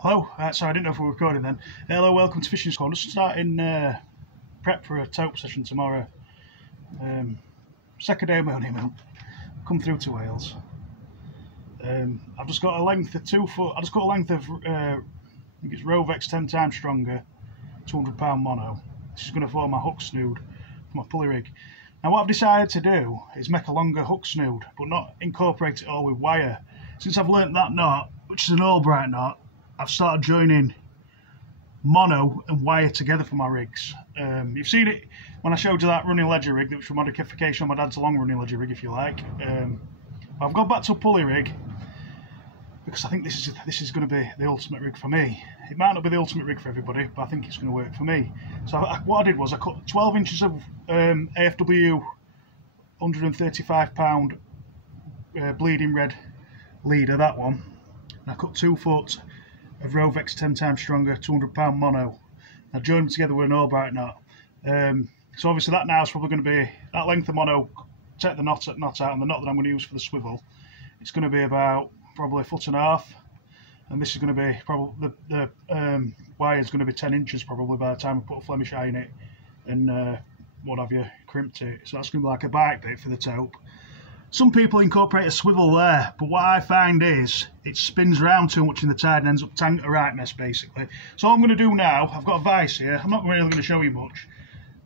Hello, sorry I didn't know if we were recording then. Hello, welcome to Fishing Squad. Just starting prep for a Tope session tomorrow. Second day of my honeymoon. Come through to Wales. I've just got a length of 2 foot. I just got a length of I think it's Rovex 10 times stronger, 200-pound mono. This is going to form my hook snood for my pulley rig. Now what I've decided to do is make a longer hook snood, but not incorporate it all with wire. Since I've learnt that knot, which is an Albright knot, I've started joining mono and wire together for my rigs. You've seen it when I showed you that running ledger rig, which was a modification on my dad's long running ledger rig, if you like. I've gone back to a pulley rig because I think this is going to be the ultimate rig for me. It might not be the ultimate rig for everybody, but I think it's going to work for me. So what I did was I cut 12 inches of AFW 135-pound bleeding red leader, that one, and I cut 2 foot of Rovex 10 times stronger, 200-pound mono. I joined them together with an Albright knot. So obviously that now is probably going to be, that length of mono, take the knot out, and the knot that I'm going to use for the swivel, it's going to be about probably 1.5 foot, and this is going to be probably, the wire is going to be 10 inches probably by the time I put a Flemish eye in it and what have you, crimped it. So that's going to be like a bike bit for the Tope. Some people incorporate a swivel there, but what I find is it spins around too much in the tide and ends up a right mess basically. So what I'm going to do now, I've got a vise here. I'm not really going to show you much.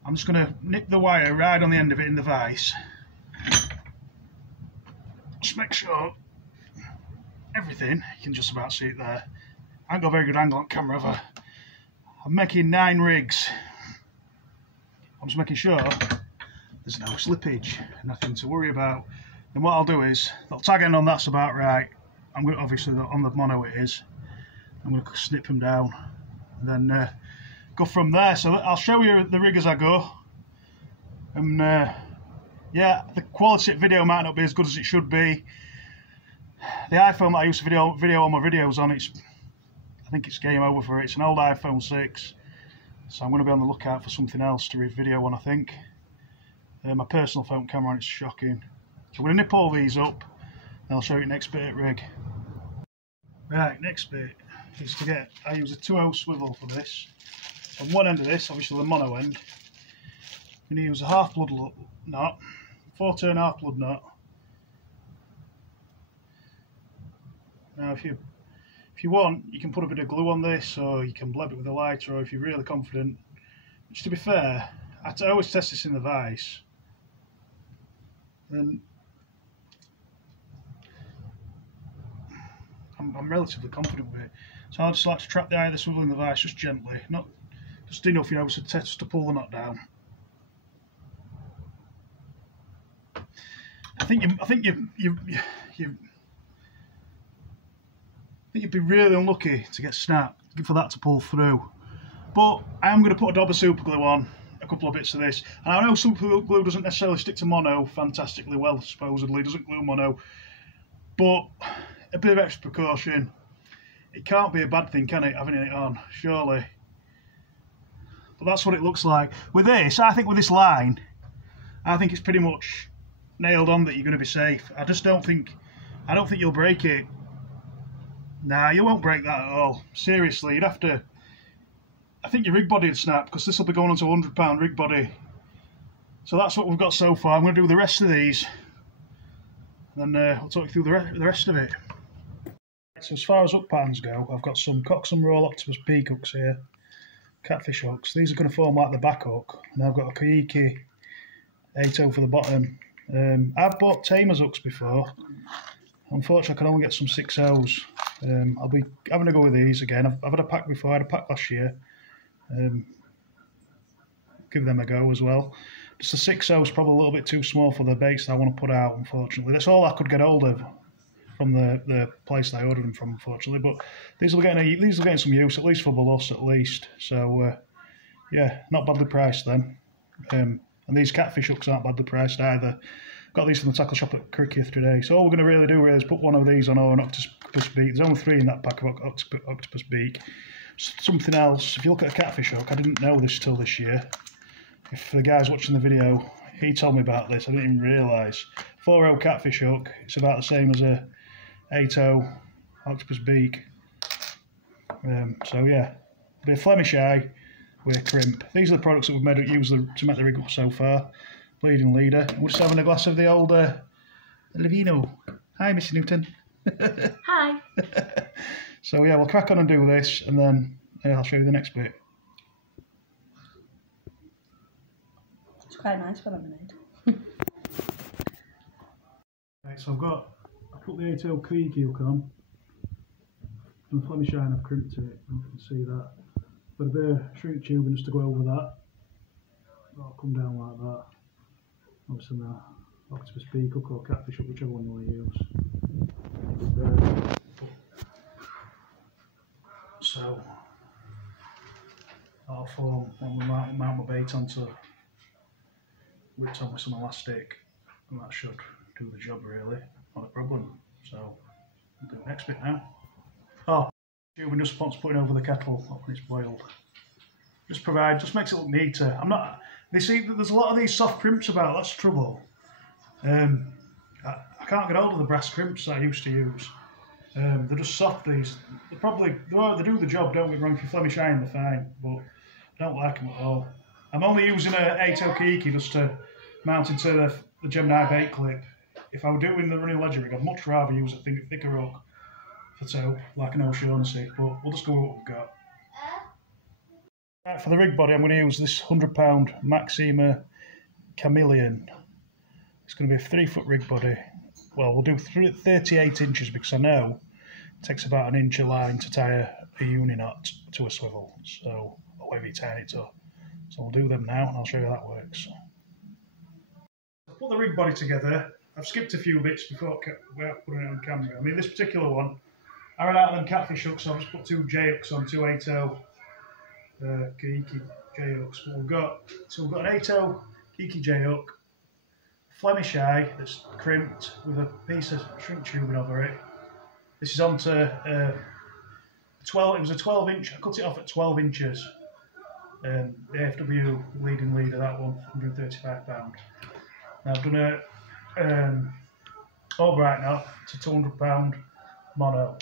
I'm just going to nip the wire right on the end of it in the vise. Just make sure everything, you can just about see it there. I ain't got a very good angle on camera, have I? I'm making 9 rigs. I'm just making sure there's no slippage, nothing to worry about. And what I'll do is, the tag end on that's about right. I'm going to, obviously on the mono it is. I'm going to snip them down and then go from there. So I'll show you the rig as I go. And yeah, the quality of video might not be as good as it should be. The iPhone that I use to video all my videos on, I think it's game over for it. It's an old iPhone 6. So I'm going to be on the lookout for something else to video on, I think. My personal phone camera, it's shocking. So I'm going to nip all these up and I'll show you next bit rig. Right, next bit is to get, I use a 2/0 swivel for this. On one end of this, obviously the mono end, I'm going to use a half blood knot, 4-turn half blood knot. Now if you want, you can put a bit of glue on this, or you can bleb it with a lighter, or if you're really confident. Which, to be fair, I always test this in the vise. And I'm relatively confident with it. So I just like to trap the eye of the swivel in the vise just gently, not just enough, you know, to pull the knot down. I think you'd be really unlucky to get snapped for that to pull through. But I am going to put a dab of super glue on a couple of bits of this. And I know super glue doesn't necessarily stick to mono fantastically well, supposedly, doesn't glue mono. But a bit of extra precaution. It can't be a bad thing, can it, having it on, surely. But that's what it looks like. With this, I think with this line, I think it's pretty much nailed on that you're going to be safe. I don't think you'll break it. Nah, you won't break that at all. Seriously, you'd have to, I think your rig body would snap, because this will be going onto a 100-pound rig body. So that's what we've got so far. I'm going to do the rest of these, and then I'll talk you through the rest of it. So as far as hook patterns go, I've got some Coxswain Roll Octopus Peak hooks here, catfish hooks. These are going to form like the back hook, and I've got a Kaiki 8/0 for the bottom. I've bought Tamer's hooks before. Unfortunately, I can only get some 6/0s. I'll be having a go with these again. I've had a pack before. I had a pack last year. Give them a go as well. Just the 6/0's probably a little bit too small for the baits that I want to put out, unfortunately. That's all I could get hold of from the place that I ordered them from, unfortunately. But these are getting some use, at least for Beloss, at least. So yeah, not badly priced then. And these catfish hooks aren't badly priced either. Got these from the tackle shop at Cricket today. So all we're going to really do is put one of these on an octopus beak. There's only 3 in that pack of octopus beak. Something else, if you look at a catfish hook, I didn't know this till this year. If the guy's watching the video, he told me about this, I didn't even realise. 4/0 catfish hook, it's about the same as a 8/0 octopus beak. So yeah, a bit of Flemish eye with crimp. These are the products that we've made used to make the rig up so far. Bleeding leader. We're just having a glass of the old Levino. Hi, Mr. Newton. Hi. So yeah, we'll crack on and do this, and then I'll show you the next bit. It's quite nice for lemonade. Right, so I put the 8 creaky hook on. And the Flemish iron, I've crimped it. You can see that. But a bit of shrink tubing just to go over that. That'll come down like that. Obviously, the octopus beak hook or catfish hook, whichever one you want to use. So that'll form when we mount my bait onto whipped on with some elastic, and that should do the job really, not a problem. So we'll do the next bit now. Oh, tubing just wants putting over the kettle when it's boiled. Just makes it look neater. They see that there's a lot of these soft crimps about, that's the trouble. I can't get hold of the brass crimps that I used to use. They're just soft, these. They do the job, don't get me wrong. If you Flemish iron, they're fine, but I don't like them at all. I'm only using a 8 keiki just to mount into the Gemini bait clip. If I were doing the running ledger rig, I'd much rather use a thicker hook for tope, like an O'Shaughnessy, but we'll just go with what we've got. Right, for the rig body, I'm going to use this £100 Maxima Chameleon. It's going to be a 3-foot rig body. Well, we'll do 38 inches because I know it takes about an inch of line to tie a uni knot to a swivel, so whatever you tie it to. So we'll do them now and I'll show you how that works. I've put the rig body together. I've skipped a few bits before putting it on camera. I mean, this particular one, I ran out of them catfish hooks, so I've just put 2 J hooks on, 2 8-0 Keiki J hooks. But we've got an 8-0 Keiki J hook, Flemish eye that's crimped with a piece of shrink tubing over it. This is onto 12. It was a 12-inch. I cut it off at 12 inches. The AFW leading leader, that one, £135. Now I've done a Albright knot to £200 mono.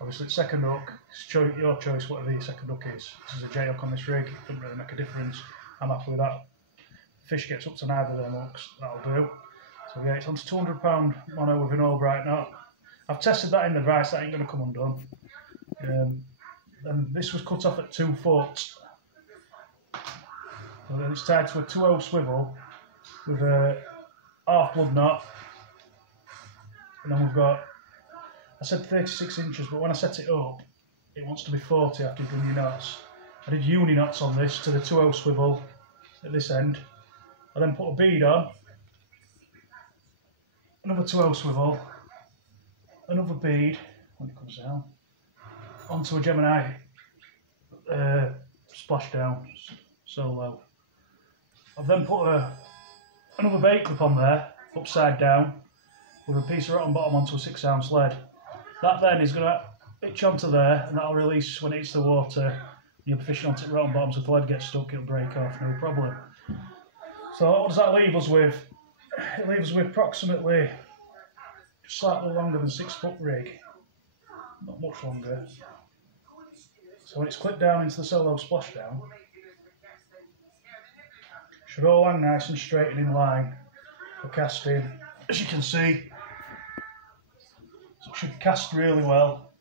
Obviously, it's second hook. It's your choice, whatever your second hook is. This is a J hook on this rig. It doesn't really make a difference. I'm happy with that. Fish gets up to neither of them hooks, that'll do. So yeah, it's onto £200 mono with an Albright knot. I've tested that in the vice, that ain't going to come undone. And this was cut off at 2 foot. And then it's tied to a 2-0 swivel with a half blood knot. And then we've got, I said 36 inches, but when I set it up, it wants to be 40 after you've done your knots. I did uni knots on this to the 2-0 swivel at this end. I then put a bead on, another 2-0 swivel, another bead when it comes down, onto a Gemini splashdown solo. I've then put another bait clip on there, upside down, with a piece of rotten bottom onto a 6-ounce lead. That then is going to itch onto there, and that'll release when it hits the water. You'll be fishing onto the rotten bottom, so if the lead gets stuck, it'll break off, no problem. So what does that leave us with? It leaves us with approximately just slightly longer than 6-foot rig, not much longer. So when it's clipped down into the solo splashdown, should all hang nice and straight and in line for casting, as you can see. So it should cast really well.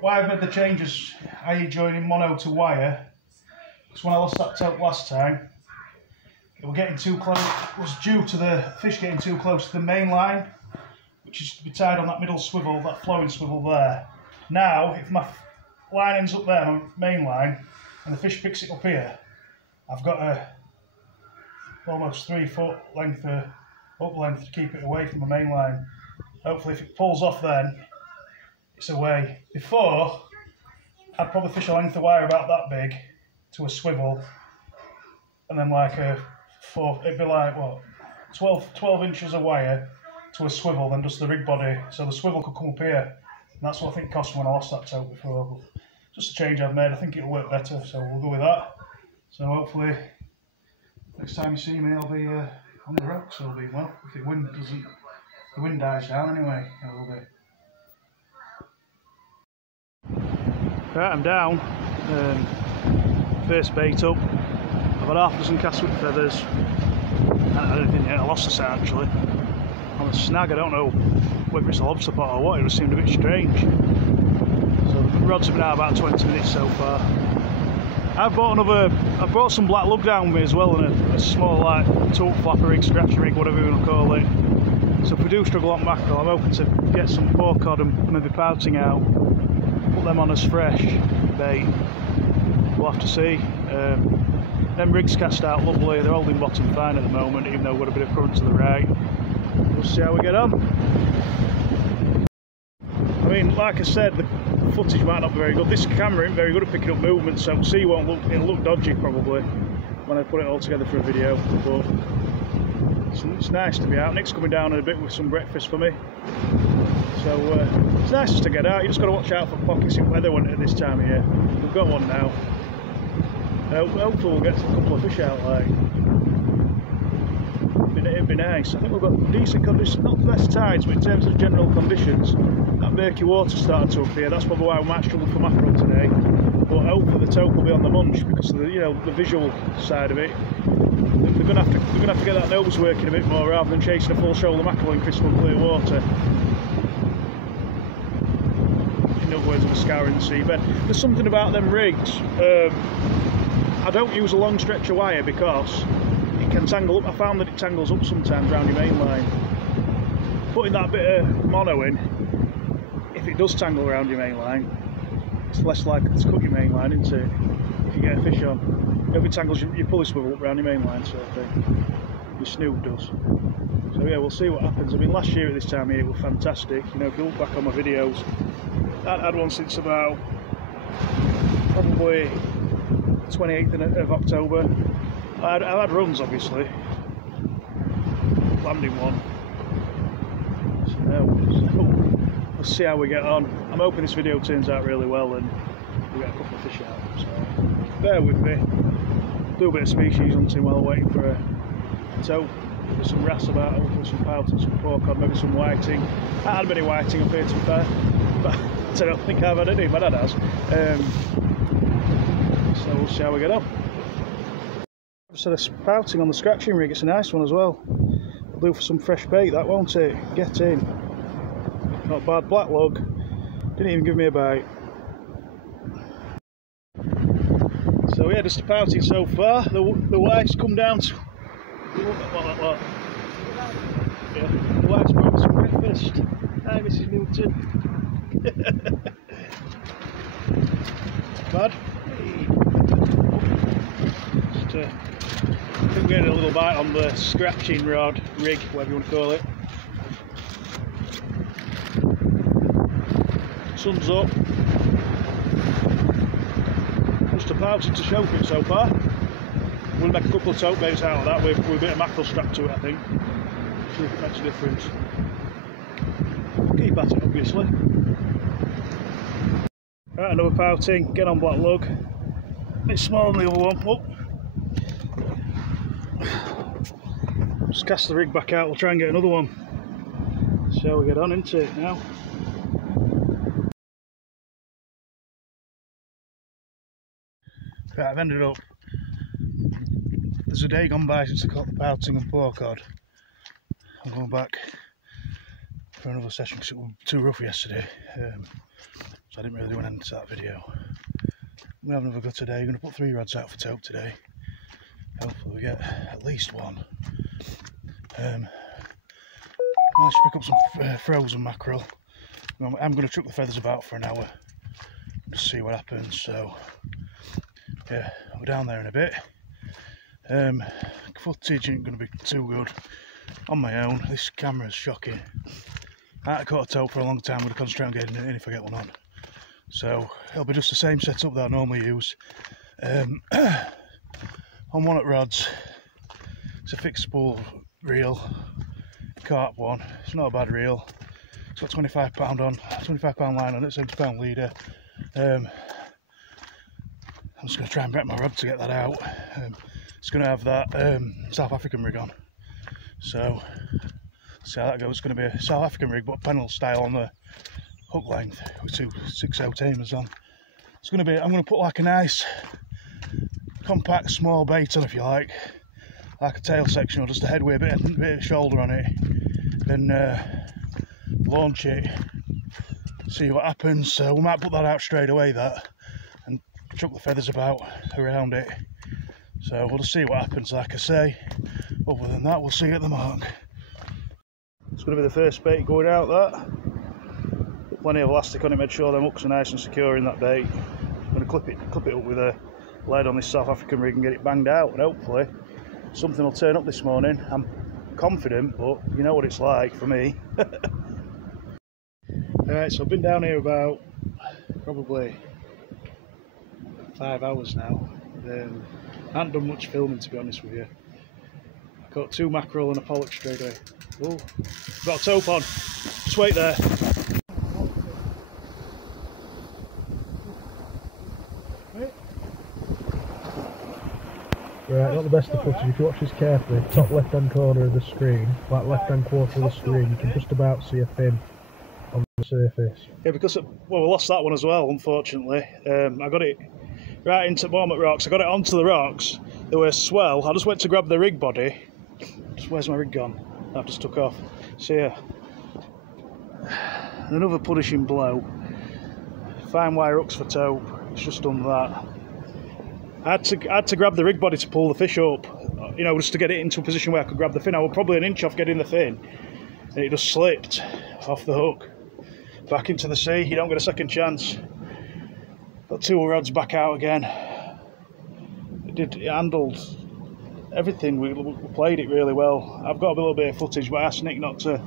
Why I've made the changes, i.e. joining mono to wire, because when I lost that tape last time, it was getting too close. It was due to the fish getting too close to the main line, which is to be tied on that middle swivel, that flowing swivel there. Now, if my line ends up there, my main line, and the fish picks it up here, I've got a almost 3-foot length up length to keep it away from the main line. Hopefully, if it pulls off, then it's away. Before, I'd probably fish a length of wire about that big to a swivel, and then like it'd be like what, 12 inches of wire to a swivel, then just the rig body, so the swivel could come up here. And that's what I think cost me when I lost that tote before. But just a change I've made. I think it'll work better, so we'll go with that. So hopefully next time you see me, I'll be on the rocks. I'll be, well, if the wind dies down anyway, I will be. Right, I'm down. First bait up. I've had half a dozen casts with feathers. I haven't had anything yet. I lost the set actually. On a snag, I don't know whether it's a lobster pot or what, it just seemed a bit strange. So the rods have been out about 20 minutes so far. I've brought some black lug down with me as well, and a small like tote flapper rig, scratchy rig, whatever you want to call it. So if we do struggle on mackerel, I'm hoping to get some pork cod and maybe pouting out, put them on as fresh bait. We'll have to see. Them rigs cast out lovely, they're holding bottom fine at the moment, even though we've got a bit of current to the right. We'll see how we get on. I mean, like I said, the footage might not be very good. This camera isn't very good at picking up movement, so C won't look, it'll look dodgy probably when I put it all together for a video. But it's nice to be out. Nick's coming down in a bit with some breakfast for me. So it's nice just to get out. You just got to watch out for pockets of weather at this time of year. We've got one now. Hopefully we'll get a couple of fish out. Like, it'd be nice. I think we've got decent conditions, not the best tides, but in terms of general conditions, that murky water started to appear. That's probably why we might struggle for mackerel today. But hopefully the tope will be on the munch because of the, you know, the visual side of it. They're going to have to get that nose working a bit more rather than chasing a full shoulder mackerel in crystal clear water. In other words, of scouring the seabed. There's something about them rigs. I don't use a long stretch of wire because it can tangle up. I found that it tangles up sometimes around your main line. Putting that bit of mono in, if it does tangle around your main line, it's less likely to cut your main line, isn't it? If you get a fish on. If it tangles your pulley swivel up around your main line sort of thing. Your snood does. So yeah, we'll see what happens. I mean, last year at this time of year it was fantastic. You know, if you look back on my videos, I've had one since about probably 28th of October. I've had runs obviously, landing one, so we'll see how we get on. I'm hoping this video turns out really well and we get a couple of fish out, so bear with me. Do a bit of species hunting while waiting for a tope. There's some wrasse about, hopefully some pout and some pork cod, maybe some whiting. I had a bit of whiting up here to be fair, but I don't think I've had any, my dad has. So we'll see how we get on. So the spouting on the scratching rig, it's a nice one as well. It'll do for some fresh bait, that won't it? Get in. Not bad. Black lug. Didn't even give me a bite. So yeah, just spouting so far. The white's come down to... What? Yeah, the white's brought some breakfast. Hi Mrs Newton. Bad. I think we're getting a little bite on the scratching rod, rig, whatever you want to call it. Sun's up. Just a pouting to show for it so far. We'll make a couple of tope baits out of that with a bit of mackerel strapped to it, I think. See if it makes a difference. Keep at it, obviously. Right, another pouting, get on black lug. A bit smaller than the other one. Oh. Just cast the rig back out, we'll try and get another one. So we get on into it now. Right, I've ended up, there's a day gone by since I caught the pouting and pork cod. I'm going back for another session because it was too rough yesterday, so I didn't really do an end to that video. I'm going to have another go today. I'm going to put 3 rods out for tope today. Hopefully we get at least one. Managed to pick up some frozen mackerel. I'm going to chuck the feathers about for an hour and see what happens. So yeah, we're down there in a bit. Footage ain't going to be too good on my own. This camera's shocking. I haven't caught a tope for a long time. I'm going to concentrate on getting it in if I get one on. So it'll be just the same setup that I normally use. On one at rods, it's a fixed spool reel, carp one. It's not a bad reel. It's got £25 on, £25 line on it, £70 leader. I'm just going to try and break my rod to get that out. It's going to have that South African rig on. So see how that goes. It's going to be a South African rig, but panel style on the hook length with 2 6/0 tamers on. It's going to be, I'm going to put like a nice compact small bait on, if you like a tail section or just a head with a bit of shoulder on it, and launch it, see what happens. So we might put that out straight away, that, and chuck the feathers about around it. So we'll just see what happens, like I say. Other than that, we'll see you at the mark. It's going to be the first bait going out, that. Put plenty of elastic on it, made sure them hooks are nice and secure in that bait. I'm going to clip it up with a lead on this South African rig and get it banged out, and hopefully something will turn up this morning. I'm confident, but you know what it's like for me. Alright, so I've been down here about probably 5 hours now. I haven't done much filming, to be honest with you. I caught 2 mackerel and a pollock straight away. Oh, got a tope on. Just wait there. Right, not the best of footage. If you watch this carefully, top left hand corner of the screen, like left hand quarter of the screen, you can just about see a fin on the surface. Yeah, because we lost that one as well, unfortunately. I got it right into the bottom of the rocks. I got it onto the rocks. There was swell. I just went to grab the rig body. Where's my rig gone? I've just took off. See ya. Another punishing blow. Fine wire hooks for tope. It's just done that. I had to grab the rig body to pull the fish up, you know, just to get it into a position where I could grab the fin. I was probably an inch off getting the fin, and it just slipped off the hook. Back into the sea, you don't get a second chance. Got 2 rods back out again. It handled everything, we played it really well. I've got a little bit of footage, but I asked Nick not to.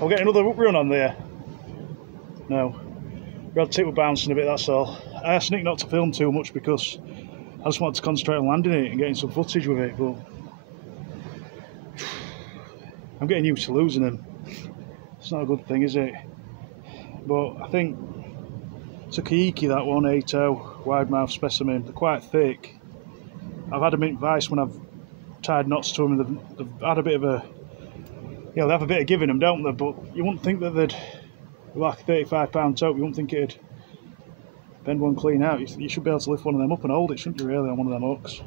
I'll get another run on there. No. Rod tip were bouncing a bit, that's all. I asked Nick not to film too much because I just wanted to concentrate on landing it and getting some footage with it, but I'm getting used to losing them. It's not a good thing, is it? But I think it's a Kaiki, that one, 8-0, wide mouth specimen. They're quite thick. I've had them in vice when I've tied knots to them, and they've had a bit of a, you know, they have a bit of giving them, don't they? But you wouldn't think that they'd, like a 35-pound tope, you wouldn't think it'd bend one clean out. You should be able to lift one of them up and hold it, shouldn't you, really, on one of them hooks?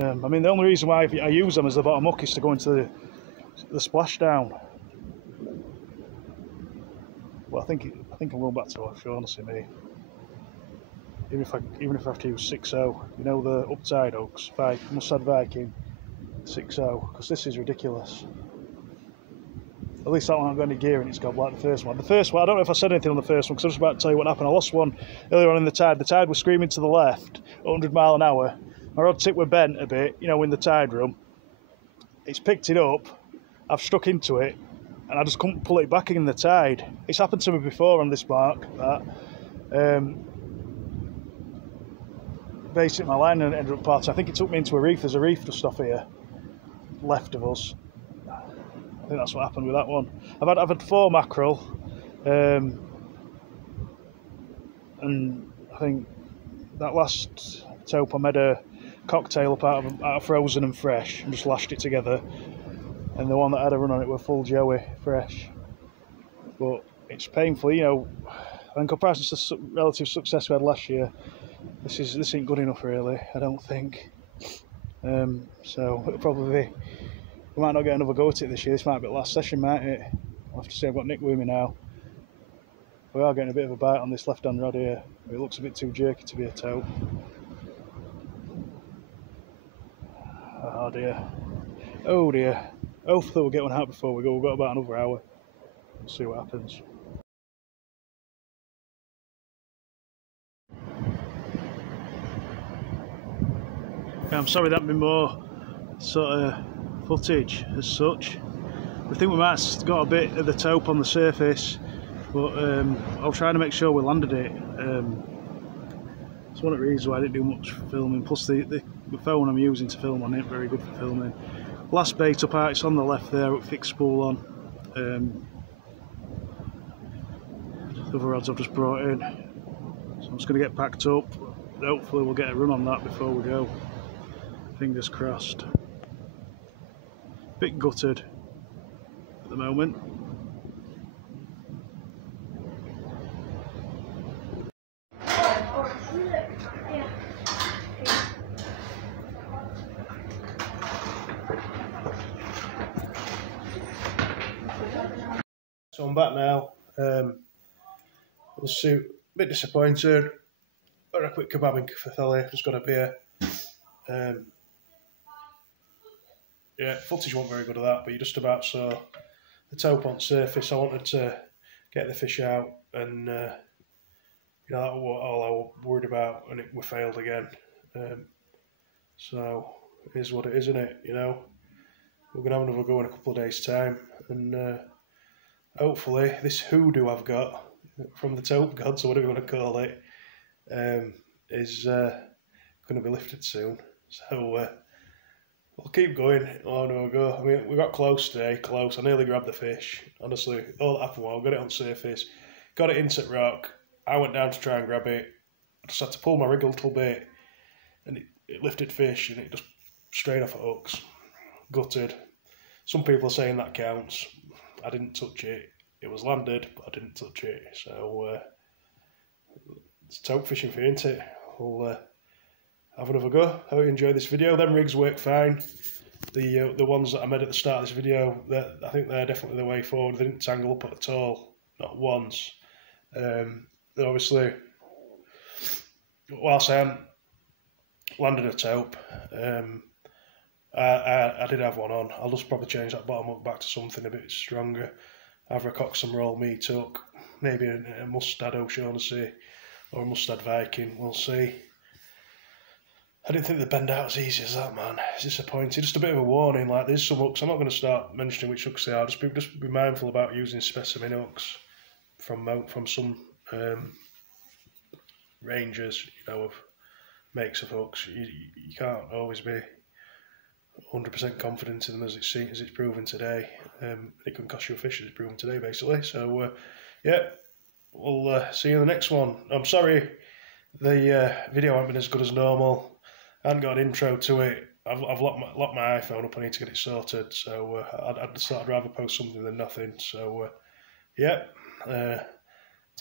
I mean, the only reason why I use them as the bottom hook is to go into the splashdown. Well, I think I'm going back to offshore, honestly, me. Even if I have to use 6-0, you know, the uptide hooks, Mustad Viking 6-0, because this is ridiculous. At least that one I've got any gear in it's got, like the first one. The first one, I don't know if I said anything on the first one, because I was about to tell you what happened. I lost one earlier on in the tide. The tide was screaming to the left, 100 mile an hour. My rod tip were bent a bit, you know, in the tide room. It's picked it up, I've struck into it, and I just couldn't pull it back in the tide. It's happened to me before on this mark, that. Basically, my line ended up parting. I think it took me into a reef. There's a reef just off here, left of us. I think that's what happened with that one. I've had 4 mackerel, and I think that last tope I made a cocktail up out of frozen and fresh, and just lashed it together. And the one that had a run on it were full joey, fresh. But it's painful, you know. In comparison to the relative success we had last year, this ain't good enough, really, I don't think. So it'll probably be, we might not get another go at it this year. This might be the last session, might it? I'll have to say I've got Nick with me now. We are getting a bit of a bite on this left-hand rod here. It looks a bit too jerky to be a tope. Oh dear. Oh dear. Hopefully we'll get one out before we go. We've got about another hour. We'll see what happens. I'm sorry that been more sort of footage as such. We think we might have got a bit of the tope on the surface, but I'll try to make sure we landed it. It's one of the reasons why I didn't do much filming, plus the phone I'm using to film on it very good for filming. Last bait up out, it's on the left there with fixed spool on. The other rods I've just brought in, so I'm just going to get packed up. Hopefully we'll get a run on that before we go. Fingers crossed. Bit gutted at the moment. So I'm back now. We'll see. A bit disappointed. Got a quick kebab in Cathali. Just got a beer. Yeah, footage wasn't very good at that, but you just about saw the tope on surface. I wanted to get the fish out, and you know, that was all I was worried about, and we failed again. So it is what it is, isn't it? You know, we're gonna have another go in a couple of days' time, and hopefully this hoodoo I've got from the tope gods, or whatever you want to call it, is going to be lifted soon. So we'll keep going. Oh no, go. I mean, we got close today. Close. I nearly grabbed the fish. Honestly, all that happened was I got it on surface, got it into the rock. I went down to try and grab it. I just had to pull my rig a little bit, and it lifted fish, and it just straight off the hooks. Gutted. Some people are saying that counts. I didn't touch it. It was landed, but I didn't touch it. So it's tope fishing for you, isn't it? We'll have another go. Hope you enjoyed this video. Them rigs work fine. The ones that I made at the start of this video, I think they're definitely the way forward. They didn't tangle up at all, not once. Obviously, whilst I hadn't landed a tope, I did have one on. I'll just probably change that bottom up back to something a bit stronger. Either a Coxswain roll meat hook, maybe a mustard O'Shaughnessy or a mustard Viking. We'll see. I didn't think they'd bend out as easy as that, man. It's disappointing. Just a bit of a warning. Like, there's some hooks. I'm not going to start mentioning which hooks they are. Just be mindful about using specimen hooks from some ranges, you know, of makes of hooks. You can't always be 100% confident in them as it's proven today. It can cost you a fish as it's proven today, basically. So, yeah, we'll see you in the next one. I'm sorry the video hasn't been as good as normal. I haven't got an intro to it. I've locked my iPhone up. I need to get it sorted. So I'd rather post something than nothing. So, yeah,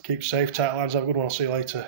keep safe, tight lines. Have a good one. I'll see you later.